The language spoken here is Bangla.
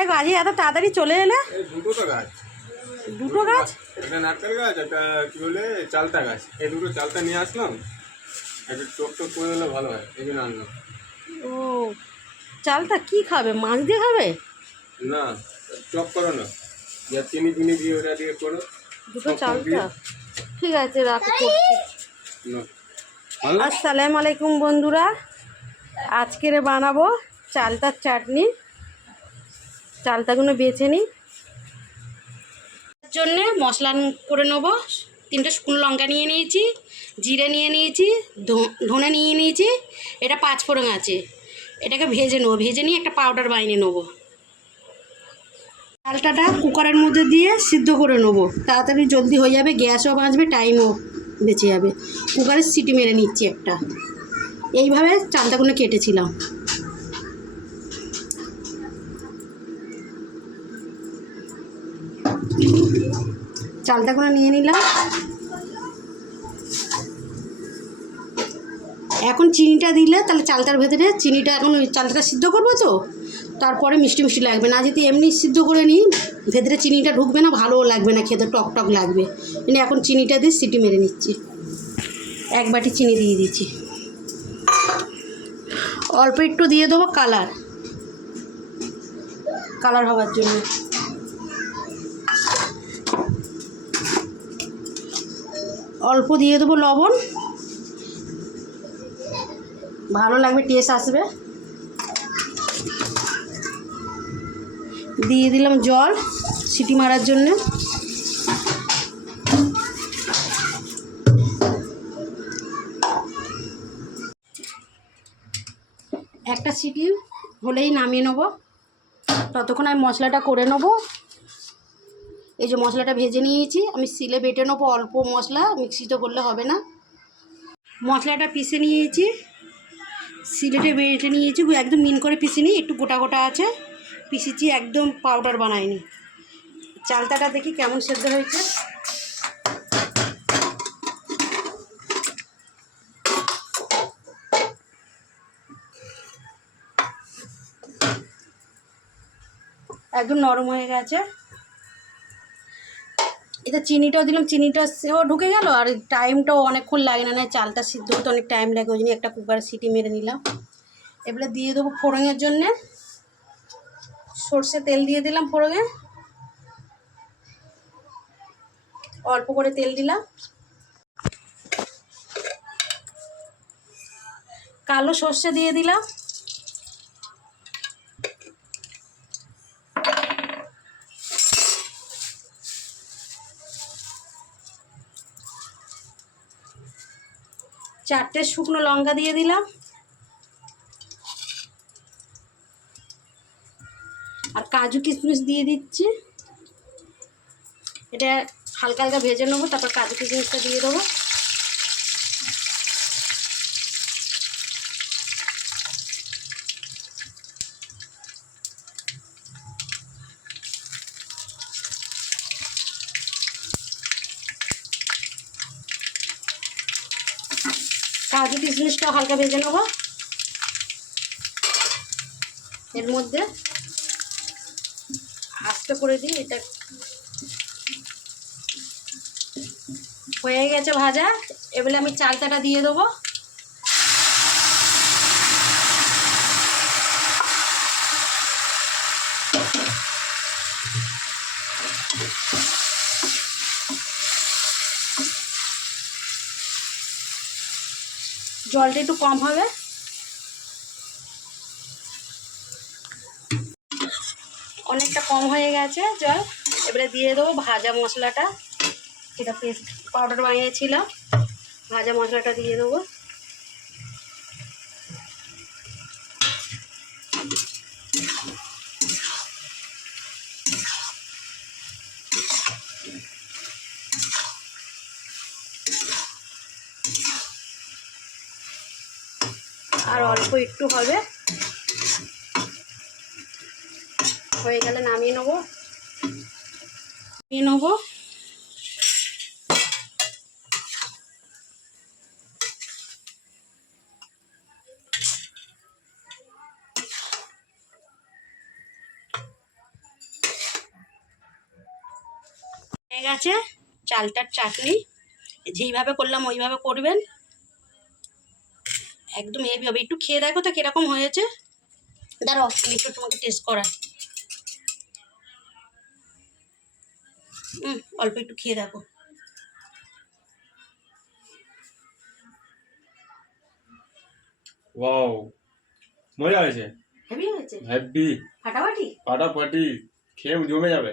এই বাজি এত তাড়াতাড়ি চলে এলে? এই দুটো তো গাছ। দুটো গাছ? একটা নারকেল গাছ, একটা কি বলে চালতা গাছ। এই দুটো চালতা নিয়ে আসলাম, একটু টক টক করে দিলে ভালো হয়, এই জন্য আনলাম। ও, চালটা কি খাবে? মাছ দিয়ে খাবে? না, টক করো না, যা চিনি চিনি দিয়ে ওটা দিয়ে করো। দুটো টক টক দিয়ে। চালটা? ঠিক আছে, রাখো, করছি। না, ভালো? আসসালামু আলাইকুম বন্ধুরা, আজকের বানাবো চালতার চাটনি। চালতাগুলো বেছে নিই, তার জন্যে মশলা করে নেবো। 3টে শুকনো লঙ্কা নিয়ে নিয়েছি, জিরে নিয়ে নিয়েছি, ধনে নিয়ে নিয়েছি, এটা 5 ফোড়ন আছে। এটাকে ভেজে নেবো, ভেজে নিয়ে একটা পাউডার বানিয়ে নেবো। চালটাটা কুকারের মধ্যে দিয়ে সিদ্ধ করে নেবো, তাড়াতাড়ি জলদি হয়ে যাবে, গ্যাসও বাঁচবে, টাইমও বেঁচে যাবে। কুকারের সিটি মেরে নিচ্ছি একটা। এইভাবে চালতাগুলো কেটেছিলাম। চালতাগুলো নিয়ে নিলাম। এখন চিনিটা দিলে তাহলে চালতার ভেতরে চিনিটা, এখন ওই চালতাটা সিদ্ধ করবো তো, তারপরে মিষ্টি মিষ্টি লাগবে না। যদি এমনি সিদ্ধ করে নিই, ভেতরে চিনিটা ঢুকবে না, ভালোও লাগবে না খেতে, টক টক লাগবে। মানে এখন চিনিটা দিয়ে সিটি মেরে নিচ্ছি। 1 বাটি চিনি দিয়ে দিচ্ছি। অল্প একটু দিয়ে দেবো কালার হওয়ার জন্য। অল্প দিয়ে দেবো লবণ, ভালো লাগবে, টেস্ট আসবে। দিয়ে দিলাম জল সিটি মারার জন্য। একটা সিটি হলেই নামিয়ে নেবো। ততক্ষণ আমি মশলাটা করে নেবো। এই যে মশলাটা ভেজে নিয়েছি, আমি সিলে বেটে নেবো। অল্প মশলা, মিক্সিতে করলে হবে না। মশলাটা পিষে নিয়েছি, সিলেটে বেটে নিয়েছি, একদম মিন করে পিষিনি, একটু গোটা গোটা আছে, পিষেছি, একদম পাউডার বানাইনি। চালতাটা দেখি কেমন সেদ্ধ হয়েছে। একদম নরম হয়ে গেছে। এটা চিনিটাও দিলাম, চিনিটা সেও ঢুকে গেল, আর টাইমটাও অনেকক্ষণ লাগে না, চালটা সিদ্ধ হতে অনেক টাইম লাগে, ওই জন্য একটা কুকারে সিটি মেরে নিলাম। এবারে দিয়ে দেবো ফোড়নের জন্যে সর্ষে তেল দিয়ে দিলাম। ফোড়নে অল্প করে তেল দিলাম। কালো সর্ষে দিয়ে দিলাম। চারটে শুকনো লঙ্কা দিয়ে দিলাম। আর কাজু কিশমিশ দিয়ে দিচ্ছি। এটা হালকা হালকা ভেজে নেবো, তারপর কাজু কিশমিশটা দিয়ে দেবো। কাজু কিশমিশটা হালকা ভেজে নেবো। এর মধ্যে আস্তে করে দিই। এটা হয়ে গেছে ভাজা। এবারে আমি চালতাটা দিয়ে দেবো। জলটা একটু কম হবে। অনেকটা কম হয়ে গেছে জল। এবারে দিয়ে দেবো ভাজা মশলাটা, যেটা পেস্ট পাউডার বানিয়েছিলাম, ভাজা মশলাটা দিয়ে দেবো। আর অল্প একটু হবে, হয়ে গেলে নামিয়ে নেবো। হয়ে গেছে চালটার চাটনি। যেইভাবে করলাম ওইভাবে করবেন, একদম এইভাবে। একটু খেয়ে দেখো তো কিরকম হয়েছে। দাঁড়াও আমি একটু তোমাকে টেস্ট করাই। অল্প একটু খেয়ে দেখো। ওয়াও, মজা হয়েছে, হেভি হয়েছে, হ্যাপি, ফাটাফাটি। ফাটাফাটি, খেয়ে জমে যাবে।